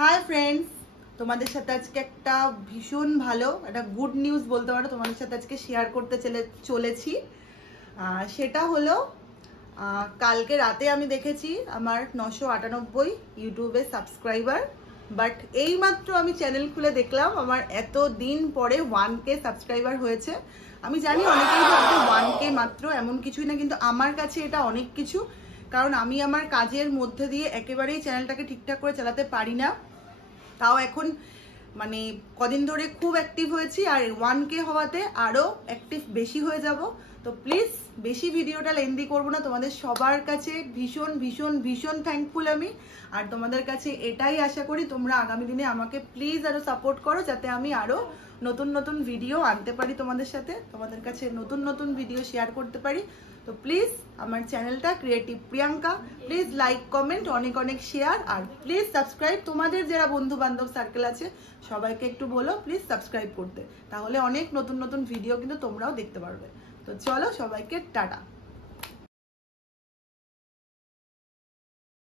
Hi friends, তোমাদের সাথে আজকে একটা ভীষণ ভালো একটা গুড নিউজ বলতে পারো তোমাদের সাথে আজকে শেয়ার করতে চলেছি। সেটা হলো কালকে রাতে আমি দেখেছি আমার 998 ইউটিউবে সাবস্ক্রাইবার, বাট এইমাত্র আমি চ্যানেল খুলে দেখলাম আমার এত দিন পরে 1K সাবস্ক্রাইবার হয়েছে। আমি জানি অনেকেই ভাববে 1K মাত্র, এমন কিছুই না, কিন্তু আমার কাছে এটা অনেক কিছু, কারণ আমি আমার কাজের মধ্যে দিয়ে একেবারেই চ্যানেলটাকে ঠিকঠাক করে চালাতে পারি না। তাও এখন মানে কদিন ধরে খুব অ্যাক্টিভ হয়েছি, আর 1K হওয়াতে আরও অ্যাক্টিভ বেশি হয়ে যাব। তো প্লিজ বেশি ভিডিওটা লেন্দি করবো না, তোমাদের সবার কাছে ভীষণ ভীষণ ভীষণ থ্যাঙ্কফুল আমি। আর তোমাদের কাছে এটাই আশা করি তোমরা আগামী দিনে আমাকে প্লিজ আরও সাপোর্ট করো, যাতে আমি আরও নতুন নতুন ভিডিও আনতে পারি তোমাদের সাথে, তোমাদের কাছে নতুন নতুন ভিডিও শেয়ার করতে পারি। তো প্লিজ আমার চ্যানেলটা creative Priyanka, please like comment অনেক অনেক শেয়ার, আর প্লিজ সাবস্ক্রাইব। তোমাদের যারা বন্ধু বান্ধব সার্কেল আছে সবাইকে একটু বলো প্লিজ সাবস্ক্রাইব করতে, তাহলে অনেক নতুন নতুন ভিডিও কিন্তু তোমরাও দেখতে পারবে। তো চলো, সবাইকে টাটা।